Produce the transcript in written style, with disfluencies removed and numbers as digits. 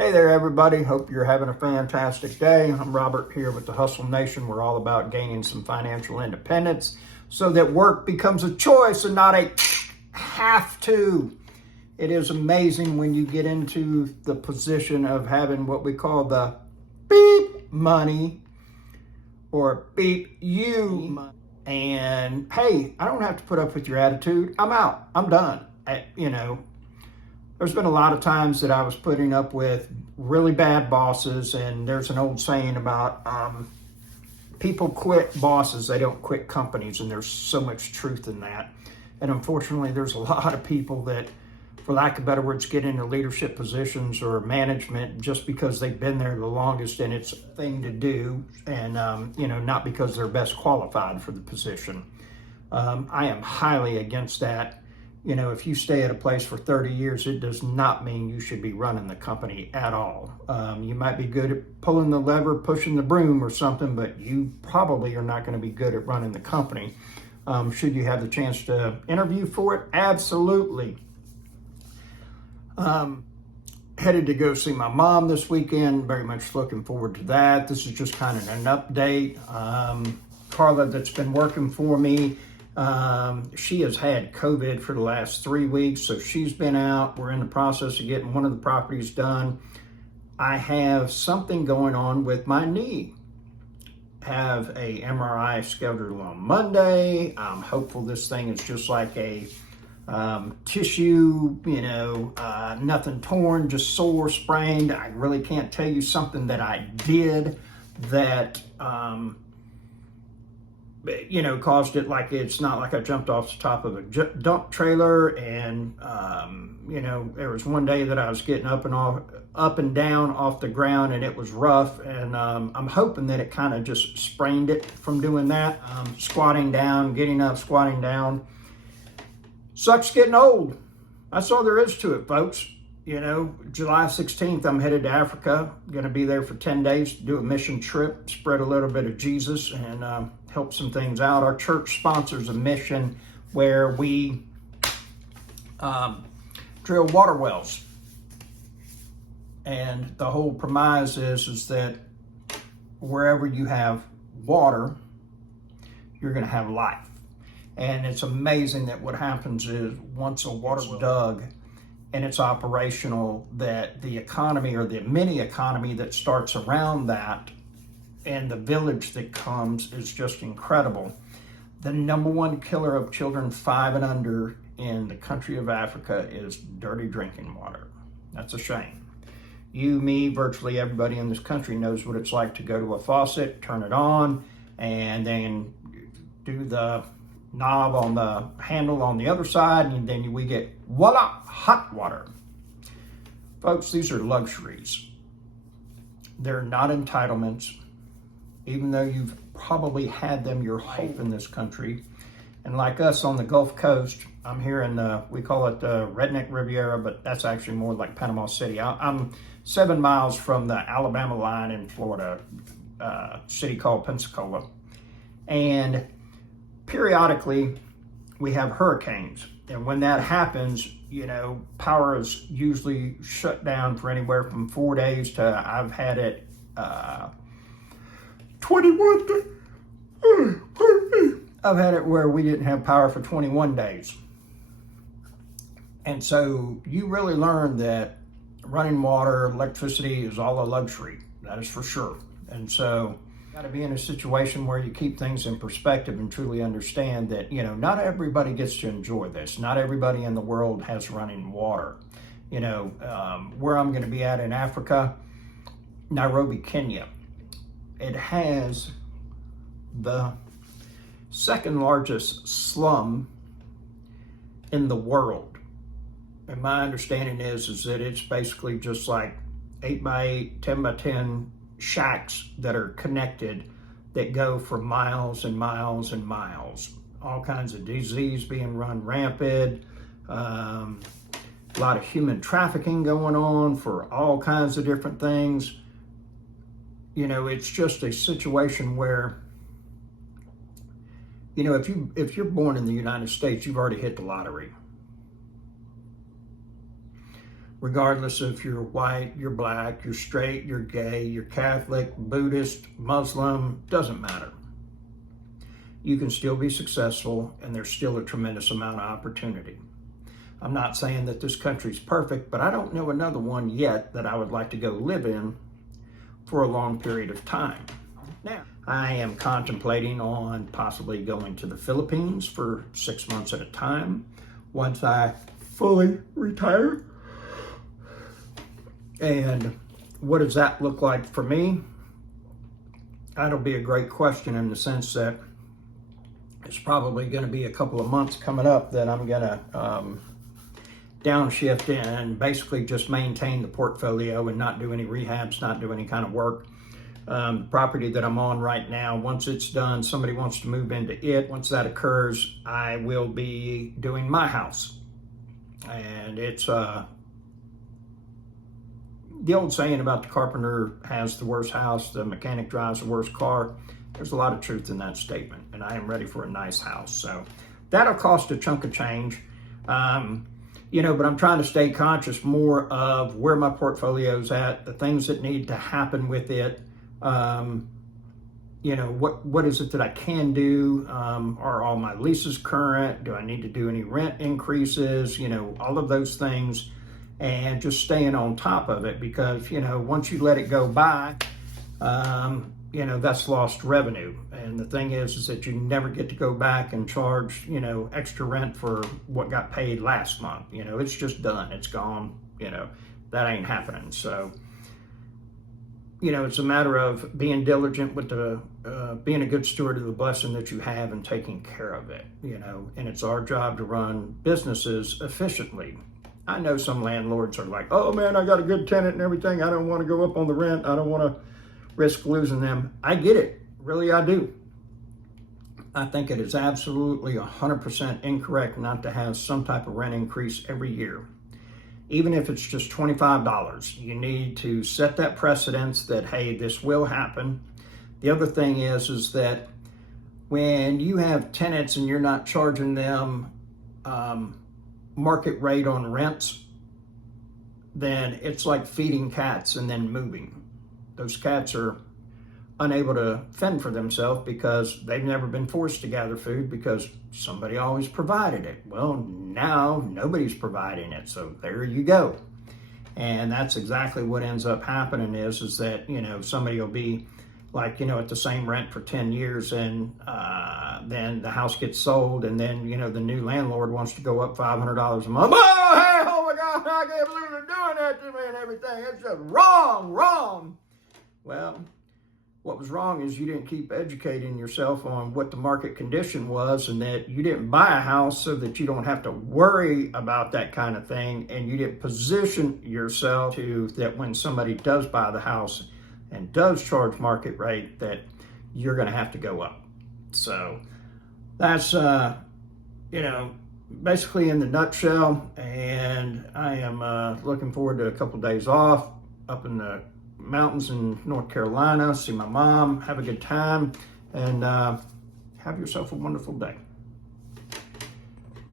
Hey there, everybody. Hope you're having a fantastic day. I'm Robert here with the Hustle Nation. We're all about gaining some financial independence so that work becomes a choice and not a have to. It is amazing when you get into the position of having what we call the beep money or beep you money. And hey, I don't have to put up with your attitude. I'm out. I'm done. There's been a lot of times that I was putting up with really bad bosses, and there's an old saying about people quit bosses, they don't quit companies, and there's so much truth in that. And unfortunately, there's a lot of people that, for lack of better words, get into leadership positions or management just because they've been there the longest and it's a thing to do, and not because they're best qualified for the position. I am highly against that. If you stay at a place for 30 years, it does not mean you should be running the company at all. You might be good at pulling the lever, pushing the broom or something, but you probably are not going to be good at running the company. Should you have the chance to interview for it? Absolutely. Headed to go see my mom this weekend. Very much looking forward to that. This is just kind of an update. Carla, that's been working for me, she has had COVID for the last 3 weeks, so she's been out. We're in the process of getting one of the properties done. I have something going on with my knee. Have a MRI scheduled on Monday. I'm hopeful this thing is just like a tissue, nothing torn, just sore, sprained. I really can't tell you something that I did that caused it. Like, it's not like I jumped off the top of a dump trailer, and there was one day that I was getting up and down off the ground, and it was rough, and I'm hoping that it kind of just sprained it from doing that. Squatting down, getting up, squatting down. Sucks getting old. That's all there is to it, folks. July 16th, I'm headed to Africa. Going to be there for 10 days to do a mission trip, spread a little bit of Jesus, and help some things out. Our church sponsors a mission where we drill water wells. And the whole premise is that wherever you have water, you're going to have life. And it's amazing that what happens is once a water well dug and it's operational, that the economy, or the mini economy that starts around that, and the village that comes, is just incredible. The number one killer of children 5 and under in the country of Africa is dirty drinking water. That's a shame. You, me, virtually everybody in this country knows what it's like to go to a faucet, turn it on, and then do the knob on the handle on the other side, and then we get, voila, hot water. Folks, these are luxuries. They're not entitlements, even though you've probably had them your whole life in this country. And like us on the Gulf Coast, I'm here in we call it the Redneck Riviera, but that's actually more like Panama City. I'm 7 miles from the Alabama line in Florida, city called Pensacola. And periodically, we have hurricanes. And when that happens, power is usually shut down for anywhere from 4 days to, I've had it 21 days. I've had it where we didn't have power for 21 days. And so you really learn that running water, electricity is all a luxury. That is for sure. And so you got to be in a situation where you keep things in perspective and truly understand that, not everybody gets to enjoy this. Not everybody in the world has running water. Where I'm going to be at in Africa, Nairobi, Kenya, it has the second largest slum in the world. And my understanding is that it's basically just like 8x8, 10x10 shacks that are connected that go for miles and miles and miles. All kinds of disease being run rampant, a lot of human trafficking going on for all kinds of different things. It's just a situation where, if you're born in the United States, you've already hit the lottery. regardless if you're white, you're black, you're straight, you're gay, you're Catholic, Buddhist, Muslim, doesn't matter. You can still be successful, and there's still a tremendous amount of opportunity. I'm not saying that this country's perfect, but I don't know another one yet that I would like to go live in for a long period of time. Now, I am contemplating on possibly going to the Philippines for 6 months at a time once I fully retire. And what does that look like for me? That'll be a great question in the sense that it's probably going to be a couple of months coming up that I'm going to downshift and basically just maintain the portfolio and not do any rehabs, not do any kind of work. The property that I'm on right now, once it's done, somebody wants to move into it. Once that occurs, I will be doing my house. And it's the old saying about the carpenter has the worst house, the mechanic drives the worst car. There's a lot of truth in that statement, and I am ready for a nice house. So that'll cost a chunk of change, but I'm trying to stay conscious more of where my portfolio's at, the things that need to happen with it. What is it that I can do? Are all my leases current? Do I need to do any rent increases? All of those things. And just staying on top of it, because once you let it go by, that's lost revenue. And the thing is that you never get to go back and charge extra rent for what got paid last month. It's just done, it's gone. That ain't happening. So it's a matter of being diligent with the being a good steward of the blessing that you have and taking care of it. And it's our job to run businesses efficiently. I know some landlords are like, oh man, I got a good tenant and everything. I don't want to go up on the rent. I don't want to risk losing them. I get it. Really, I do. I think it is absolutely 100% incorrect not to have some type of rent increase every year. Even if it's just $25, you need to set that precedence that, hey, this will happen. The other thing is that when you have tenants and you're not charging them market rate on rents, then it's like feeding cats and then moving. Those cats are unable to fend for themselves because they've never been forced to gather food because somebody always provided it. Well, now nobody's providing it, so there you go. And that's exactly what ends up happening is that, somebody will be like, at the same rent for 10 years and then the house gets sold and then, the new landlord wants to go up $500 a month. Oh, hey, oh my God, I can't believe they're doing that to me and everything. It's just wrong. Well, what was wrong is you didn't keep educating yourself on what the market condition was and that you didn't buy a house so that you don't have to worry about that kind of thing. And you didn't position yourself to that when somebody does buy the house and does charge market rate, that you're going to have to go up. So that's, basically in the nutshell. And I am looking forward to a couple of days off up in the mountains in North Carolina, see my mom, have a good time, and have yourself a wonderful day.